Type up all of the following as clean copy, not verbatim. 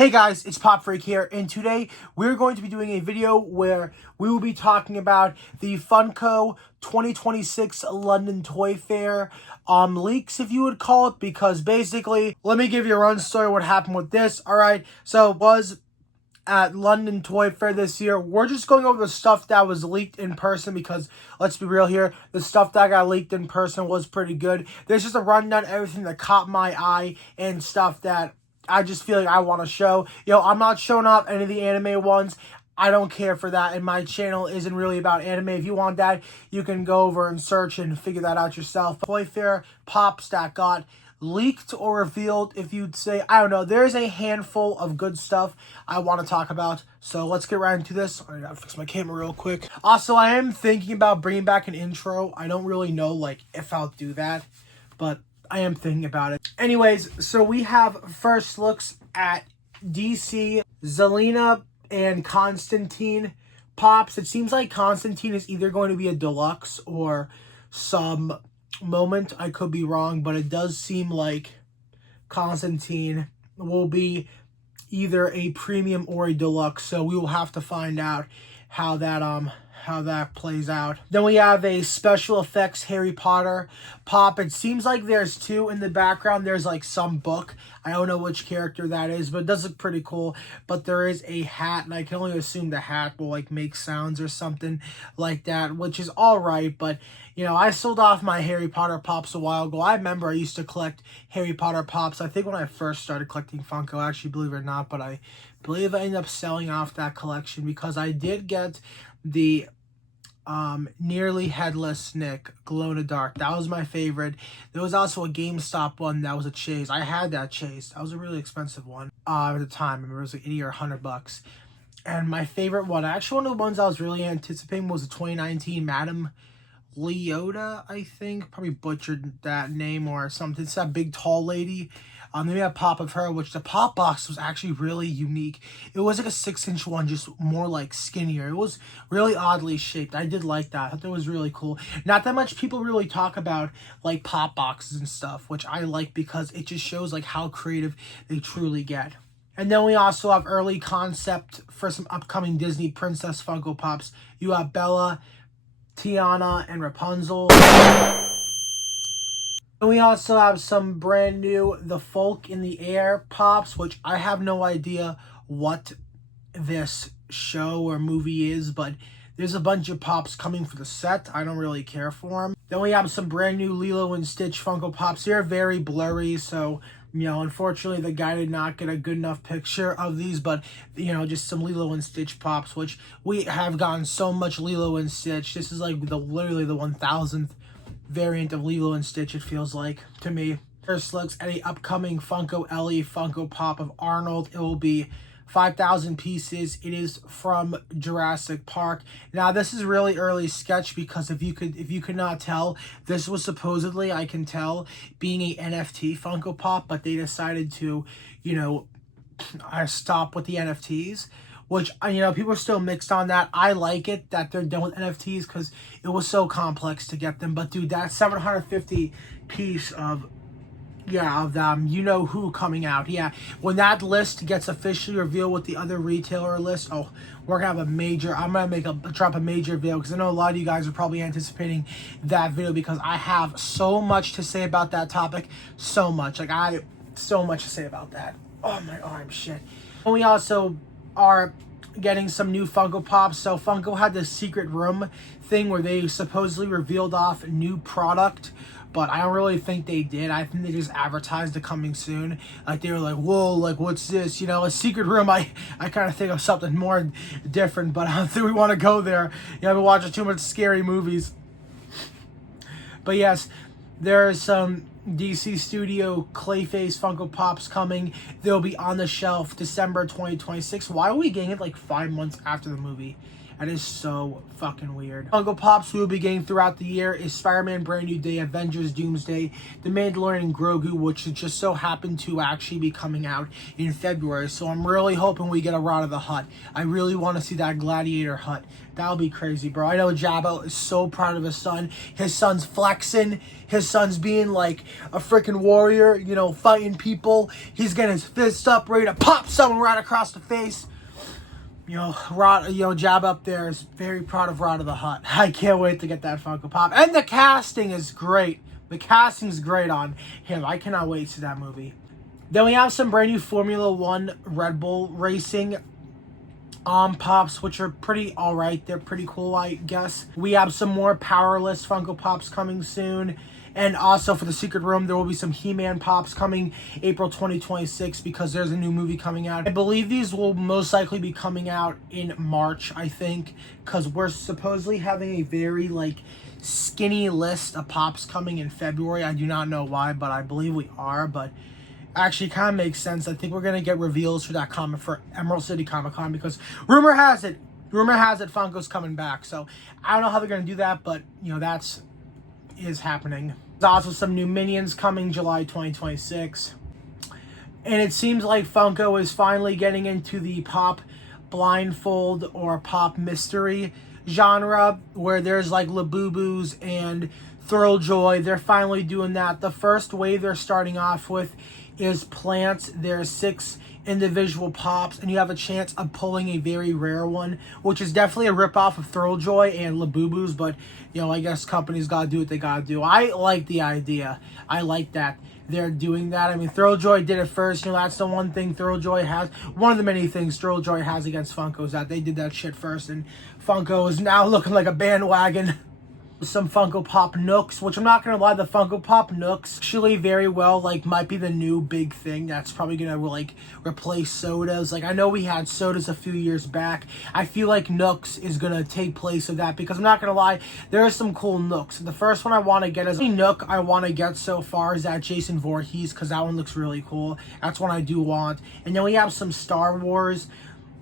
Hey guys, it's Pop Freak here, and today we're going to be doing a video where we will be talking about the Funko 2026 London Toy Fair leaks, if you would call it, because basically, let me give you a run story of what happened with this. Alright, so it was at London Toy Fair this year. We're just going over the stuff that was leaked in person because, let's be real here, the stuff that got leaked in person was pretty good. There's just a rundown of everything that caught my eye and stuff that I just feel like I want to show. I'm not showing off any of the anime ones. I don't care for that, and my channel isn't really about anime. If you want that, you can go over and search and figure that out yourself. Toy Fair pops that got leaked or revealed, if you'd say. I don't know. There's a handful of good stuff I want to talk about, so let's get right into this. I gotta fix my camera real quick. Also, I am thinking about bringing back an intro. I don't really know, if I'll do that, but I am thinking about it. Anyways, so we have first looks at DC, Zelina, and Constantine pops. It seems like Constantine is either going to be a deluxe or some moment. I could be wrong, but it does seem like Constantine will be either a premium or a deluxe. So we will have to find out how that plays out. Then we have a special effects Harry Potter pop. It seems like there's two in the background. There's some book. I don't know which character that is, but it does look pretty cool. But there is a hat, and I can only assume the hat will make sounds or something like that, which is alright. But I sold off my Harry Potter pops a while ago. I remember I used to collect Harry Potter pops. I think when I first started collecting Funko, actually, believe it or not, but I believe I ended up selling off that collection because I did get the nearly headless Nick glow in the dark. That was my favorite. There was also a GameStop one that was a chase. I had that chase. That was a really expensive one at the time. I remember it was like $80 or $100. And my favorite one, actually one of the ones I was really anticipating, was the 2019 Madame Leota, I think. Probably butchered that name or something. It's that big tall lady. Then we have pop of her, which the pop box was actually really unique. It was like a 6-inch one, just more skinnier. It was really oddly shaped. I did like that. I thought it was really cool. Not that much people really talk about pop boxes and stuff, which I like because it just shows how creative they truly get. And then we also have early concept for some upcoming Disney Princess Funko Pops. You have Bella, Tiana, and Rapunzel. And we also have some brand new The Folk in the Air pops, which I have no idea what this show or movie is, but there's a bunch of pops coming for the set. I don't really care for them. Then we have some brand new Lilo and Stitch Funko Pops. They're very blurry, so unfortunately the guy did not get a good enough picture of these, but just some Lilo and Stitch pops, which we have gotten so much Lilo and Stitch. This is literally the 1000th variant of Lilo and Stitch, it feels like to me. First looks at a upcoming Funko Ellie Funko Pop of Arnold. It will be 5,000 pieces. It is from Jurassic Park. Now this is really early sketch because if you could not tell, this was supposedly, I can tell, being a NFT Funko Pop, but they decided to, stop with the NFTs. Which, people are still mixed on that. I like it that they're done with NFTs because it was so complex to get them. But, dude, that 750 piece of them, who coming out. Yeah, when that list gets officially revealed with the other retailer list, oh, we're going to have a major, I'm going to drop a major video because I know a lot of you guys are probably anticipating that video because I have so much to say about that topic. So much. So much to say about that. Oh, my arm, shit. And we also are getting some new Funko Pops. So Funko had this secret room thing where they supposedly revealed off new product, but I don't really think they did. I think they just advertised it coming soon. They were like, whoa, what's this? A secret room. I kind of think of something more different, but I don't think we want to go there. I've been watching too much scary movies. But yes, there's some DC Studio Clayface Funko Pops coming. They'll be on the shelf December 2026. Why are we getting it 5 months after the movie? That is so fucking weird. Funko Pops we will be getting throughout the year is Spider-Man Brand New Day, Avengers Doomsday, The Mandalorian and Grogu, which just so happened to actually be coming out in February. So I'm really hoping we get a Rot of the Hutt. I really want to see that Gladiator hut. That'll be crazy, bro. I know Jabba is so proud of his son. His son's flexing. His son's being like a freaking warrior, you know, fighting people. He's getting his fist up, ready to pop someone right across the face. You know, Jabba up there is very proud of Rot of the Hutt. I can't wait to get that Funko Pop. And the casting is great. The casting's great on him. I cannot wait to see that movie. Then we have some brand new Formula One Red Bull Racing Pops, which are pretty alright. They're pretty cool, I guess. We have some more Powerless Funko Pops coming soon. And also for the Secret Room, there will be some He-Man Pops coming April 2026 because there's a new movie coming out. I believe these will most likely be coming out in March, I think, because we're supposedly having a very, like, skinny list of Pops coming in February. I do not know why, but I believe we are, but actually kind of makes sense. I think we're going to get reveals for that comic for Emerald City Comic Con because rumor has it Funko's coming back. So I don't know how they're going to do that, but, you know, is happening. There's also some new Minions coming July 2026. And it seems like Funko is finally getting into the Pop blindfold or Pop mystery genre where there's like Labubu's and Thrilljoy. They're finally doing that. The first wave they're starting off with is Plants. There's 6 individual Pops, and you have a chance of pulling a very rare one, which is definitely a ripoff of Thrilljoy and Labubu's, but, you know, I guess companies gotta do what they gotta do. I like the idea. I like that they're doing that. I mean, Thrilljoy did it first. You know, that's the one thing Thrilljoy has. One of the many things Thrilljoy has against Funko is that they did that shit first, and Funko is now looking like a bandwagon. Some Funko Pop Nooks, which I'm not gonna lie, the Funko Pop Nooks actually very well like might be the new big thing that's probably gonna like replace sodas. Like I know we had sodas a few years back. I feel like Nooks is gonna take place of that because I'm not gonna lie, there are some cool Nooks. The first one I want to get is a Nook I want to get so far is that Jason Voorhees because that one looks really cool. That's one I do want. And then we have some Star Wars,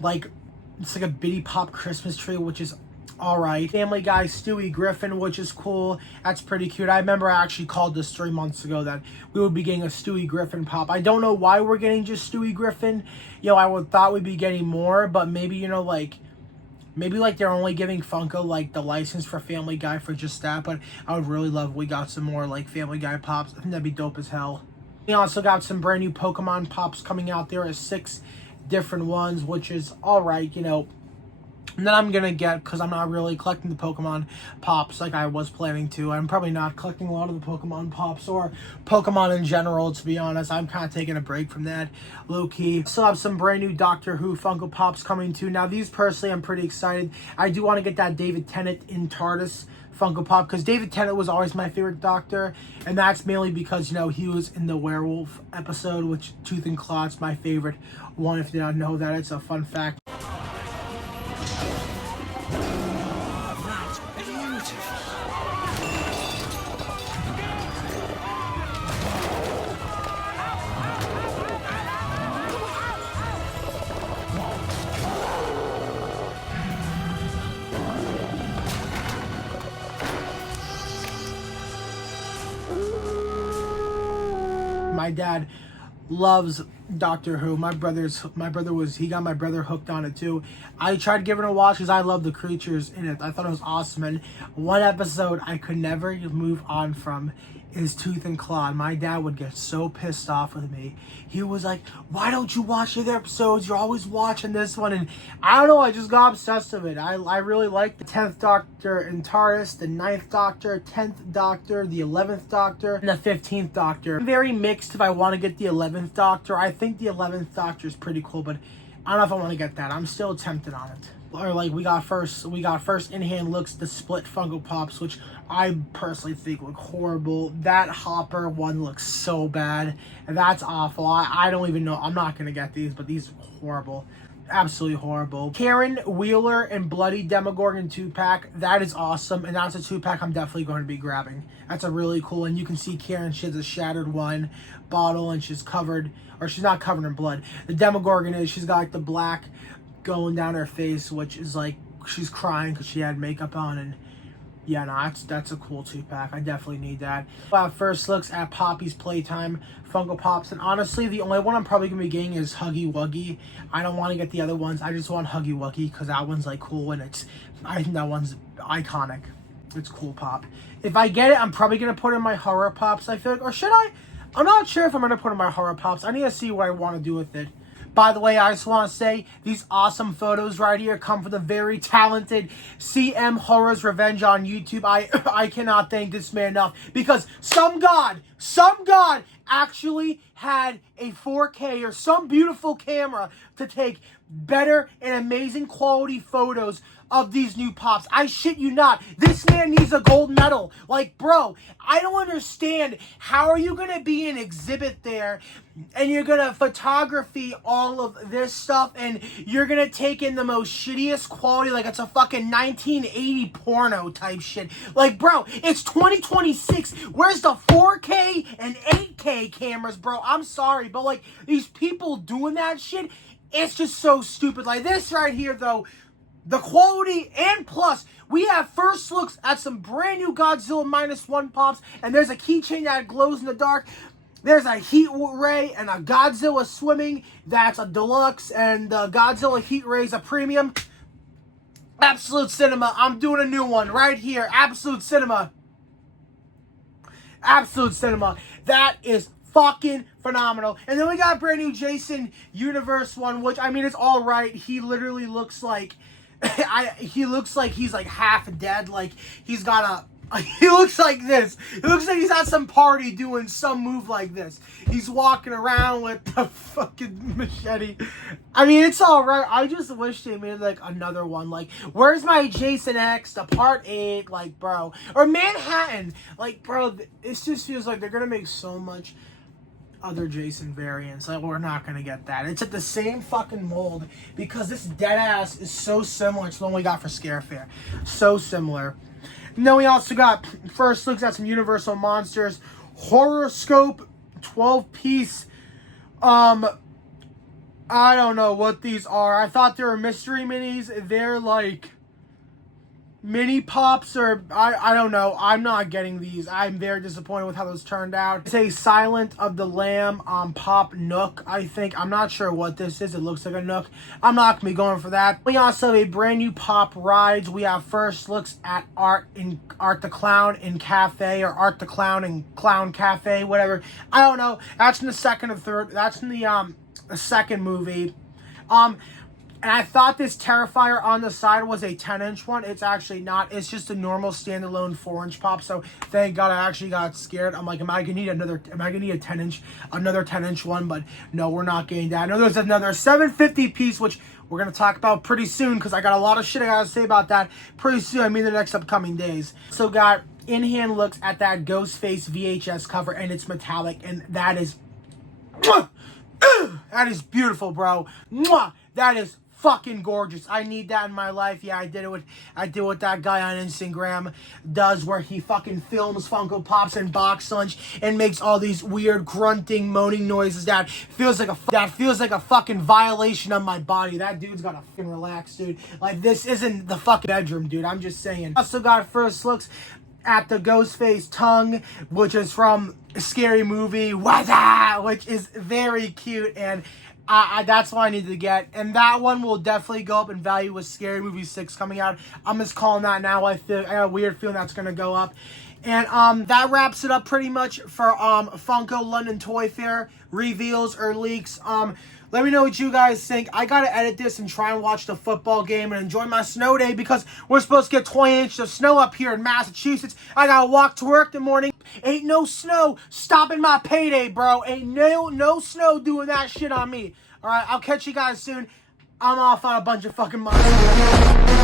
like it's like a Bitty Pop Christmas tree, which is alright. Family Guy Stewie Griffin, which is cool. That's pretty cute. I remember I actually called this 3 months ago that we would be getting a Stewie Griffin pop. I don't know why we're getting just Stewie Griffin. You know, I would thought we'd be getting more, but maybe, you know, maybe they're only giving Funko like the license for Family Guy for just that, but I would really love if we got some more like Family Guy pops. I think that'd be dope as hell. We also got some brand new Pokemon pops coming out. There are 6 different ones, which is alright, you know. And then I'm gonna get, because I'm not really collecting the Pokemon Pops like I was planning to. I'm probably not collecting a lot of the Pokemon Pops or Pokemon in general, to be honest. I'm kind of taking a break from that, low-key. Still have some brand new Doctor Who Funko Pops coming too. Now, these personally, I'm pretty excited. I do want to get that David Tennant in TARDIS Funko Pop, because David Tennant was always my favorite Doctor, and that's mainly because, you know, he was in the werewolf episode, which Tooth and Claw's my favorite one. If you don't know that, it's a fun fact. My dad loves Doctor Who. My brother got my brother hooked on it too. I tried giving it a watch because I love the creatures in it. I thought it was awesome. And one episode I could never move on from is Tooth and Claw. My dad would get so pissed off with me. He was like, "Why don't you watch the other episodes? You're always watching this one." And I don't know, I just got obsessed with it. I really like the 10th Doctor in TARDIS, the 9th Doctor, 10th Doctor, the 11th Doctor, and the 15th Doctor. I'm very mixed if I want to get the 11th Doctor. I think the 11th Doctor is pretty cool, but I don't know if I want to get that. I'm still tempted on it. Or like we got first in-hand looks, the split Funko Pops, which I personally think look horrible. That Hopper one looks so bad, and that's awful. I don't even know. I'm not gonna get these, but these are horrible. Absolutely horrible. Karen Wheeler and Bloody Demogorgon 2-pack. That is awesome, and that's a 2-pack I'm definitely going to be grabbing. That's a really cool, and you can see Karen, she has a shattered wine bottle, and she's covered, or she's not covered in blood. The Demogorgon is, she's got like the black going down her face, which is like she's crying because she had makeup on, and yeah, no, that's a cool 2-pack. I definitely need that. First looks at Poppy's Playtime Funko Pops, and honestly, the only one I'm probably gonna be getting is Huggy Wuggy. I don't want to get the other ones. I just want Huggy Wuggy because that one's like cool, and I think that one's iconic. It's cool pop. If I get it, I'm probably gonna put in my horror pops. I feel like, or should I? I'm not sure if I'm gonna put in my horror pops. I need to see what I want to do with it. By the way, I just want to say these awesome photos right here come from the very talented CM Horror's Revenge on YouTube. I cannot thank this man enough because some god actually had a 4K or some beautiful camera to take better and amazing quality photos of these new pops. I shit you not. This man needs a gold medal. Like, bro, I don't understand. How are you going to be an exhibit there and you're going to photography all of this stuff and you're going to take in the most shittiest quality like it's a fucking 1980 porno type shit. Like, bro, it's 2026. Where's the 4K and 8K cameras, bro? I'm sorry, but like these people doing that shit, it's just so stupid. Like this right here, though, the quality, and plus, we have first looks at some brand new Godzilla -1 pops, and there's a keychain that glows in the dark. There's a heat ray and a Godzilla swimming. That's a deluxe, and the Godzilla heat ray is a premium. Absolute cinema. I'm doing a new one right here. Absolute cinema. Absolute cinema. That is fucking phenomenal. And then we got a brand new Jason Universe one, which, I mean, it's all right. He literally looks like he looks like he's like half dead. Like he's got he looks like this. It looks like he's at some party doing some move like this. He's walking around with the fucking machete. I mean, it's all right. I just wish they made like another one. Like, where's my Jason X, the Part 8, like, bro, or Manhattan? Like, bro, it just feels like they're gonna make so much other Jason variants. Like, we're not gonna get that. It's at the same fucking mold because this dead ass is so similar to the one we got for Scare Fair. So similar. And then we also got first looks at some Universal Monsters Horoscope 12-piece. I don't know what these are. I thought they were mystery minis. They're like mini pops, or I don't know. I'm not getting these. I'm very disappointed with how those turned out. It's a Silent of the Lamb pop Nook, I think. I'm not sure what this is. It looks like a Nook. I'm not gonna be going for that. We also have a brand new pop Rides. We have first looks at Art the Clown in Cafe, or Art the Clown in Clown Cafe, whatever. I don't know. That's in the second or third. That's in the second movie. And I thought this Terrifier on the side was a 10-inch one. It's actually not. It's just a normal standalone 4-inch pop. So thank God I actually got scared. I'm like, am I gonna need a 10-inch, another 10-inch one? But no, we're not getting that. I know there's another 750 piece, which we're gonna talk about pretty soon because I got a lot of shit I gotta say about that pretty soon. I mean, the next upcoming days. So got in-hand looks at that Ghostface VHS cover, and it's metallic, and that is beautiful, bro. That is fucking gorgeous. I need that in my life. Yeah, I did what that guy on Instagram does, where he fucking films Funko Pops and box lunch and makes all these weird grunting, moaning noises that feels like a fucking violation of my body. That dude's gotta fucking relax, dude. Like, this isn't the fucking bedroom, dude. I'm just saying. Also got first looks at the Ghostface tongue, which is from a Scary Movie, which is very cute, and that's what I need to get. And that one will definitely go up in value with Scary Movie 6 coming out. I'm just calling that now. I got a weird feeling that's going to go up. And that wraps it up pretty much for Funko London Toy Fair reveals or leaks. Let me know what you guys think. I got to edit this and try and watch the football game and enjoy my snow day because we're supposed to get 20 inches of snow up here in Massachusetts. I got to walk to work in the morning. Ain't no snow stopping my payday, bro. Ain't no snow doing that shit on me. All right, I'll catch you guys soon. I'm off on a bunch of fucking money.